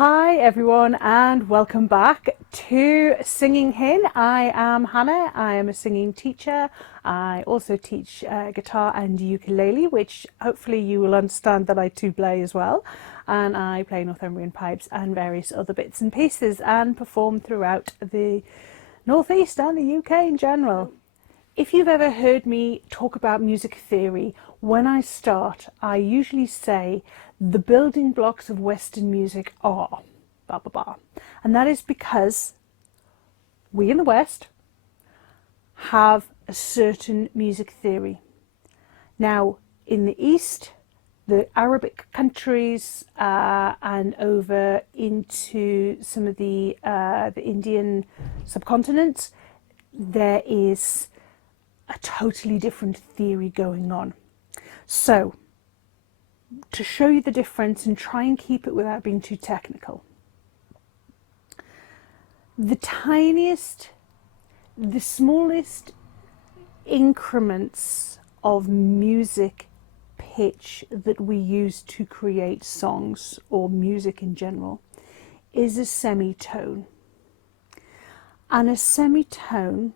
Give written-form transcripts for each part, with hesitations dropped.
Hi everyone and welcome back to Singing Hin. I am Hannah. I am a singing teacher. I also teach guitar and ukulele, which hopefully you will understand that I too play as well. And I play Northumbrian pipes and various other bits and pieces and perform throughout the Northeast and the UK in general. If you've ever heard me talk about music theory, when I start, I usually say the building blocks of Western music are blah, blah, blah. And that is because we in the West have a certain music theory. Now, in the East, the Arabic countries and over into some of the Indian subcontinents, there is a totally different theory going on. So, to show you the difference and try and keep it without being too technical, the smallest increments of music pitch that we use to create songs or music in general is a semitone. And a semitone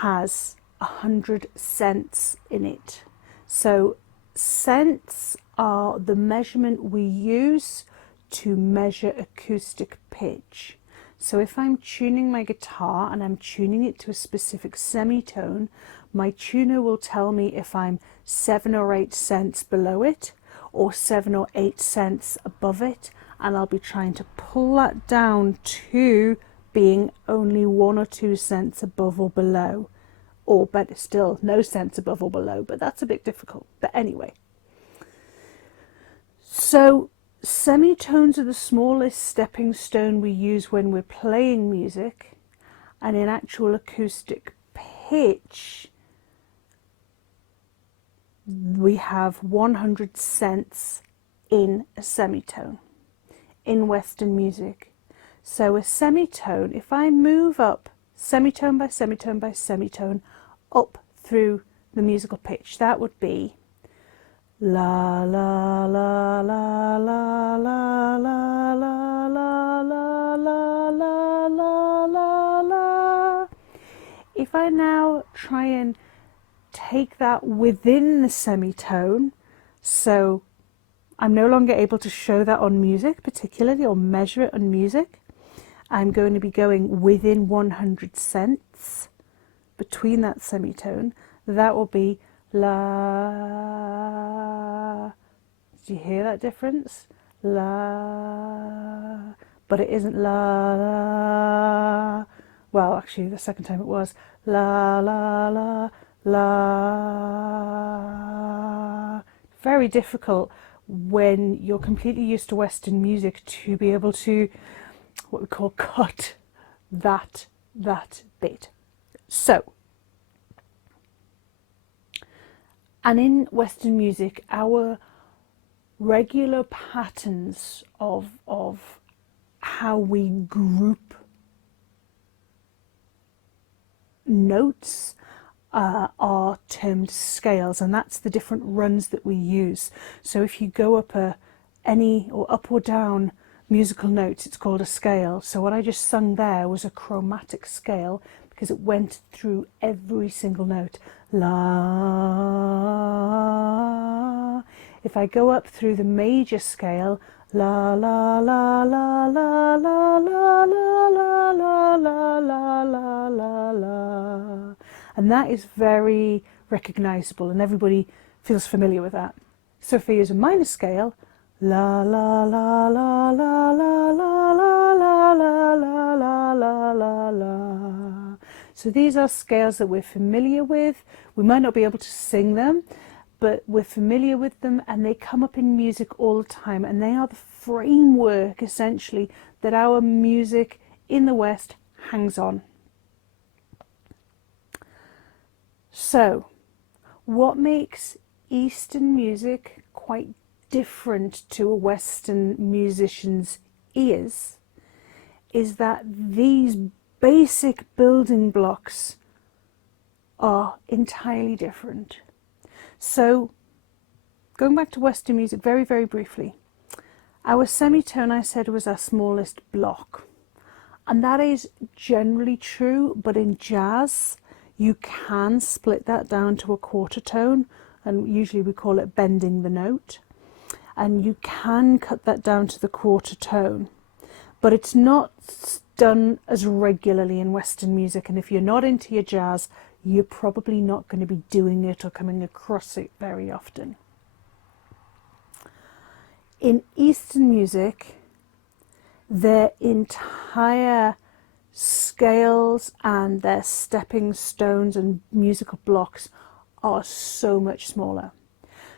has 100 cents in it. So cents are the measurement we use to measure acoustic pitch. So if I'm tuning my guitar and I'm tuning it to a specific semitone, my tuner will tell me if I'm 7 or 8 cents below it or 7 or 8 cents above it, and I'll be trying to pull that down to being only 1 or 2 cents above or below. Or better still, no cents above or below, but that's a bit difficult. But anyway. So semitones are the smallest stepping stone we use when we're playing music, and in actual acoustic pitch, we have 100 cents in a semitone in Western music. So a semitone, if I move up semitone by semitone by semitone up through the musical pitch, that would be la la la la la la la la la la la la la la la. If I now try and take that within the semitone, so I'm no longer able to show that on music particularly or measure it on music, I'm going to be going within 100 cents between that semitone. That will be la. Do you hear that difference? La. But it isn't la la. Well, actually, the second time it was la la la la. Very difficult when you're completely used to Western music to be able to what we call cut that bit. So, and in Western music, our regular patterns of how we group notes are termed scales, and that's the different runs that we use. So if you go up any or up or down musical notes, it's called a scale. So what I just sung there was a chromatic scale because it went through every single note. La. If I go up through the major scale, la la la la la la la la la la la la la la la, and that is very recognizable and everybody feels familiar with that. So if I use a minor scale, la la la la la la la la la la la la la la la. So these are scales that we're familiar with. We might not be able to sing them, but we're familiar with them, and they come up in music all the time, and they are the framework essentially that our music in the West hangs on. So what makes Eastern music quite different to a Western musician's ears is that these basic building blocks are entirely different. So going back to Western music very, very briefly, Our semitone, I said, was our smallest block. And that is generally true, but in jazz, you can split that down to a quarter tone, and usually we call it bending the note. And you can cut that down to the quarter tone, but it's not done as regularly in Western music. And if you're not into your jazz, you're probably not going to be doing it or coming across it very often. In Eastern music, their entire scales and their stepping stones and musical blocks are so much smaller.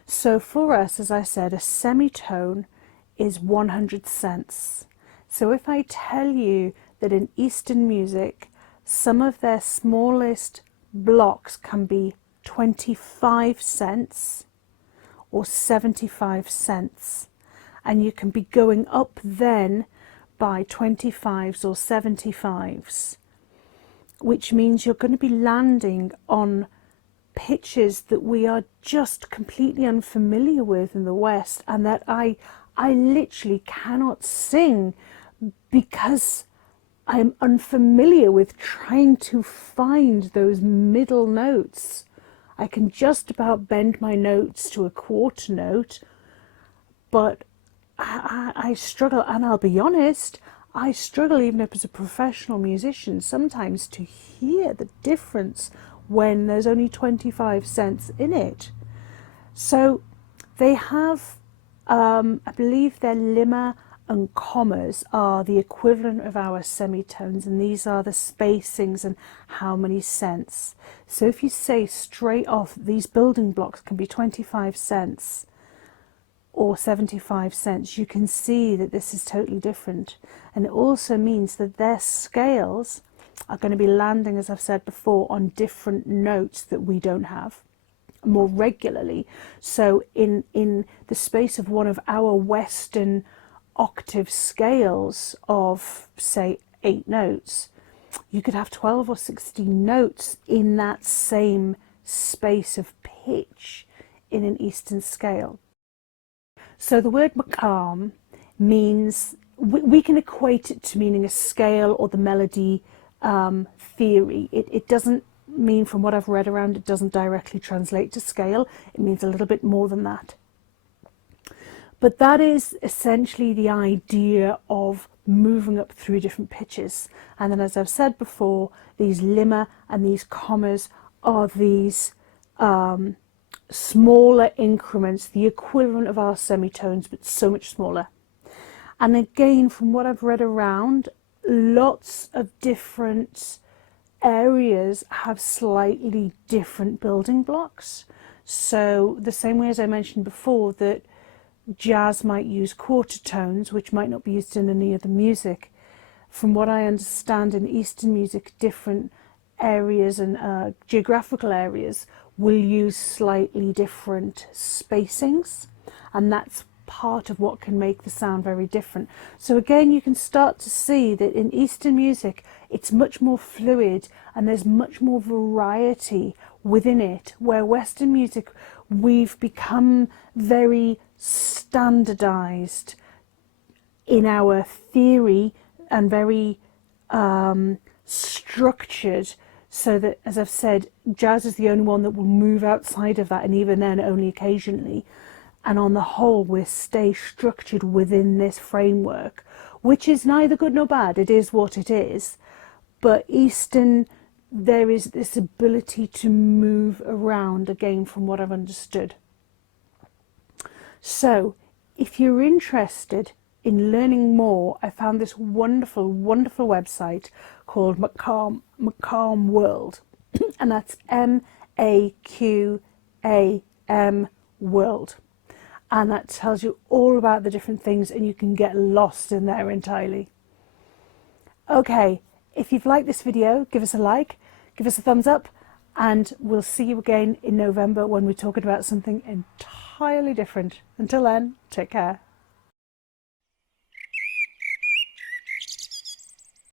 So for us, as I said, a semitone is 100 cents. So if I tell you that in Eastern music, some of their smallest blocks can be 25 cents or 75 cents, and you can be going up then by 25s or 75s, which means you're going to be landing on pitches that we are just completely unfamiliar with in the West, and that I literally cannot sing because I'm unfamiliar with trying to find those middle notes. I can just about bend my notes to a quarter note, but I struggle, and I'll be honest, I struggle even as a professional musician sometimes to hear the difference when there's only 25 cents in it. So they have, I believe their limma and commas are the equivalent of our semitones, and these are the spacings and how many cents. So if you say straight off, these building blocks can be 25 cents or 75 cents, you can see that this is totally different. And it also means that their scales are going to be landing, as I've said before, on different notes that we don't have more regularly. So in the space of one of our Western octave scales of, say, 8 notes, you could have 12 or 16 notes in that same space of pitch in an Eastern scale. So the word maqam means, we can equate it to meaning a scale or the melody theory. It doesn't mean, from what I've read around, it doesn't directly translate to scale. It means a little bit more than that. But that is essentially the idea of moving up through different pitches. And then, as I've said before, these limma and these commas are these smaller increments, the equivalent of our semitones, but so much smaller. And again, from what I've read around, lots of different areas have slightly different building blocks. So the same way as I mentioned before that jazz might use quarter tones, which might not be used in any other music, from what I understand in Eastern music, different areas and geographical areas will use slightly different spacings, and that's part of what can make the sound very different. So again, you can start to see that in Eastern music it's much more fluid and there's much more variety within it, where Western music, we've become very standardized in our theory and very structured, so that, as I've said, jazz is the only one that will move outside of that, and even then only occasionally. And on the whole, we stay structured within this framework, which is neither good nor bad. It is what it is. But Eastern, there is this ability to move around, again, from what I've understood. So if you're interested in learning more, I found this wonderful, wonderful website called Maqam World, and that's MAQAM World. And that tells you all about the different things, and you can get lost in there entirely. Okay, if you've liked this video, give us a like, give us a thumbs up, and we'll see you again in November when we're talking about something entirely different. Until then, take care.